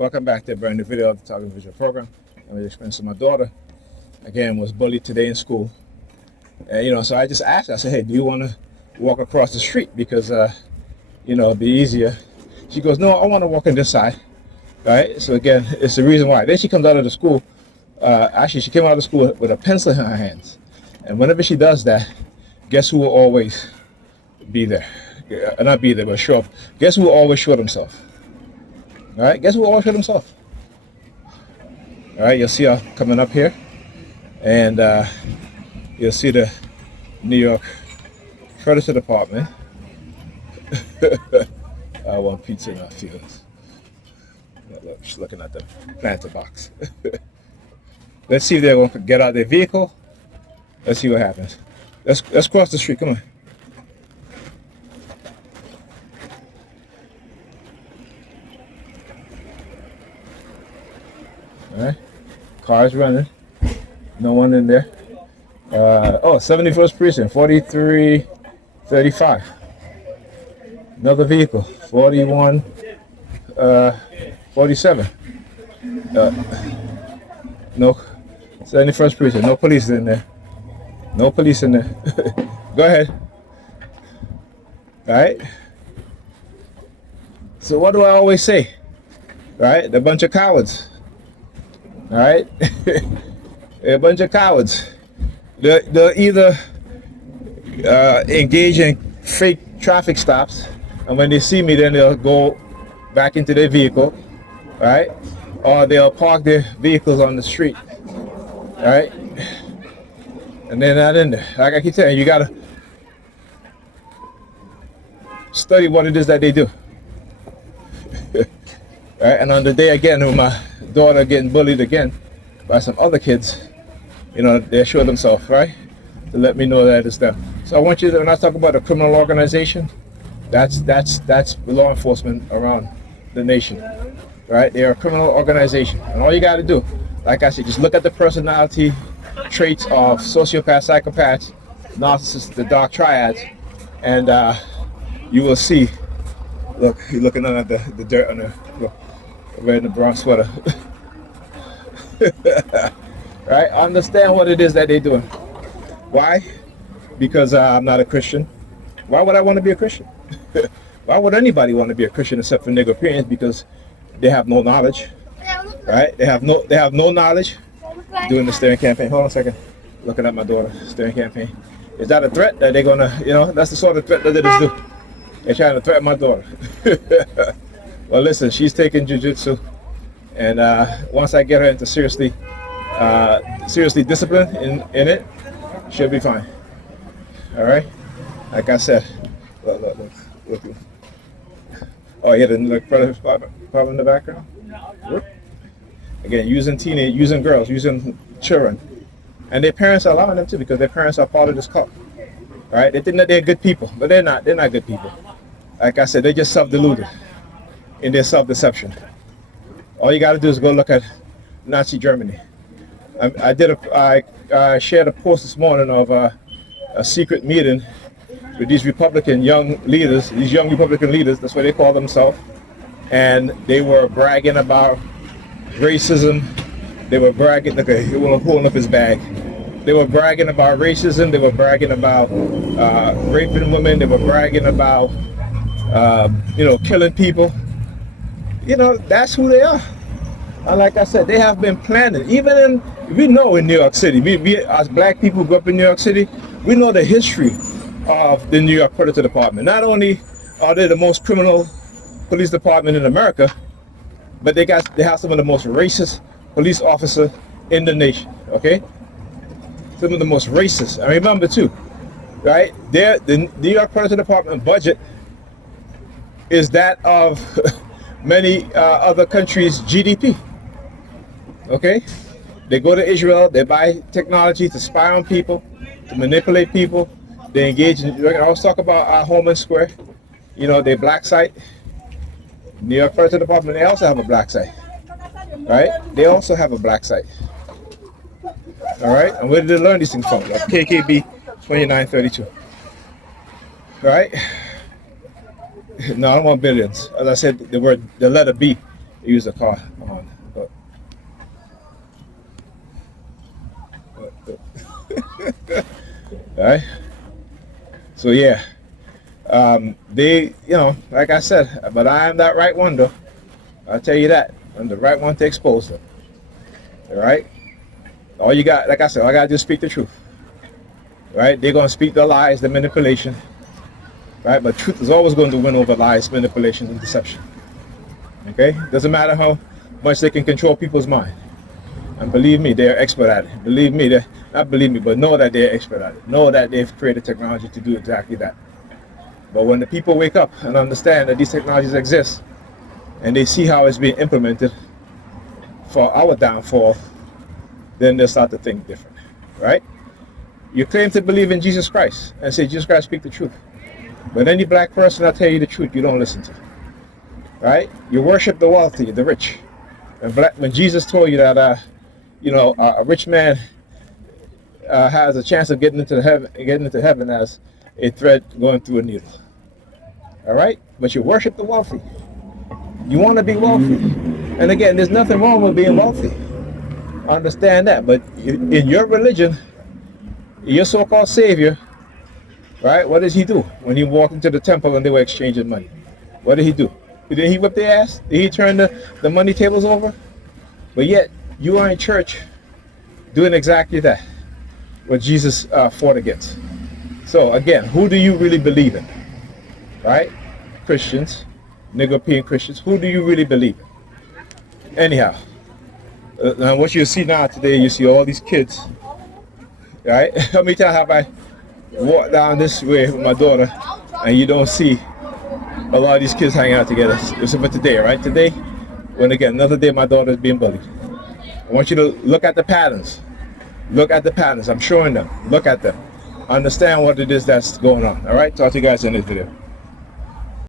Welcome back to a brand new video of the Talking Visual program. I'm the experience of my daughter. Again, was bullied today in school. And, so I just asked her, I said, hey, do you want to walk across the street? Because, it'd be easier. She goes, no, I want to walk on this side. Right? So again, it's the reason why. Then she comes out of the school. Actually, she came out of school with a pencil in her hands. And whenever she does that, guess who will always be there? Not be there, but show up. Guess who will always show himself? All right, guess who will always show himself? All right, you'll see her coming up here. And you'll see the New York Furniture Department. I want pizza in our fields. Look, just looking at the planter box. Let's see if they're going to get out of their vehicle. Let's see what happens. Let's cross the street. Come on. All right. Cars running. No one in there. 71st precinct, 4335. Another vehicle, 47. No, 71st precinct, no police in there. No police in there. Go ahead. All right. So what do I always say? Right? They're a bunch of cowards. All right. They're a bunch of cowards. They'll either engage in fake traffic stops, and when they see me, then they'll go back into their vehicle, right? Or they'll park their vehicles on the street, right? And they're not in there. Like I keep telling you, you gotta study what it is that they do. Right? And on the day again, with my daughter getting bullied again by some other kids, they show themselves, right? To let me know that it's them. So I want you to, when I talk about a criminal organization, that's law enforcement around the nation, right? They're a criminal organization. And all you got to do, like I said, just look at the personality traits of sociopaths, psychopaths, narcissists, the dark triads, and you will see, look, you're looking at the dirt on the, look, wearing the brown sweater. Right? Understand what it is that they're doing. Why? Because I'm not a Christian. Why would I want to be a Christian? Why would anybody want to be a Christian except for Negropeans? Because they have no knowledge. Right? They have no knowledge. Doing the steering campaign. Hold on a second. Looking at my daughter, steering campaign. Is that a threat that they're gonna, that's the sort of threat that they just do. They're trying to threaten my daughter. Well, listen, she's taking jiu-jitsu, and once I get her into seriously disciplined in it, she'll be fine. All right. Like I said, look. Oh, yeah, the problem in the background. Whoop. Again, using girls, using children, and their parents are allowing them to, because their parents are part of this cult. Right? They think that they're good people, but they're not. They're not good people. Like I said, they're just self-deluded in their self-deception. All you got to do is go look at Nazi Germany. I shared a post this morning of a secret meeting with these Republican young leaders, that's what they call themselves, and they were bragging about racism. They were bragging, okay, he was holding up his bag. They were bragging about racism. They were bragging about raping women. They were bragging about, killing people. That's who they are. And like I said, they have been planning. We know in New York City, we as black people who grew up in New York City, we know the history of the New York Furniture Department. Not only are they the most criminal police department in America, but they have some of the most racist police officers in the nation. Okay, some of the most racist. And remember too, right? The New York Furniture Department budget is that of many other countries' GDP. Okay, they go to Israel, they buy technology to spy on people, to manipulate people. They engage in, I always talk about our Homeland Square, their black site. New York Furniture Department, they also have a black site, right? They also have a black site. All right, and where did they learn these things from? Like KKB 2932. All right. No, I don't want billions. As I said, the letter B use the car on. All right. So yeah, they, you know, like I said, but I am that right one though. I'll tell you that. I'm the right one to expose them. All right. All you got, like I said, all I gotta do is speak the truth. Right? They're gonna speak the lies, the manipulation. Right? But truth is always going to win over lies, manipulation, and deception. Okay? Doesn't matter how much they can control people's mind. And believe me, they're expert at it. Believe me, they not believe me, but know that they're expert at it. Know that they've created technology to do exactly that. But when the people wake up and understand that these technologies exist, and they see how it's being implemented for our downfall, then they'll start to think different. Right? You claim to believe in Jesus Christ and say Jesus Christ speak the truth. But any black person that tell you the truth, you don't listen to. Right? You worship the wealthy, the rich. And when Jesus told you that, a rich man has a chance of getting into heaven as a thread going through a needle. All right? But you worship the wealthy. You want to be wealthy. And again, there's nothing wrong with being wealthy. I understand that. But in your religion, your so-called savior, right? What does he do when he walked into the temple and they were exchanging money? What did he do? Did he whip their ass? Did he turn the money tables over? But yet, you are in church doing exactly that, what Jesus fought against. So again, who do you really believe in? Right? Christians, Negropean Christians. Who do you really believe in? Anyhow, now what you see now today, you see all these kids, right? How many times have I walk down this way with my daughter and you don't see a lot of these kids hanging out together? Except for today, right? Today, when again, another day my daughter is being bullied. I want you to look at the patterns. Look at the patterns. I'm showing them. Look at them. Understand what it is that's going on. All right? Talk to you guys in this video.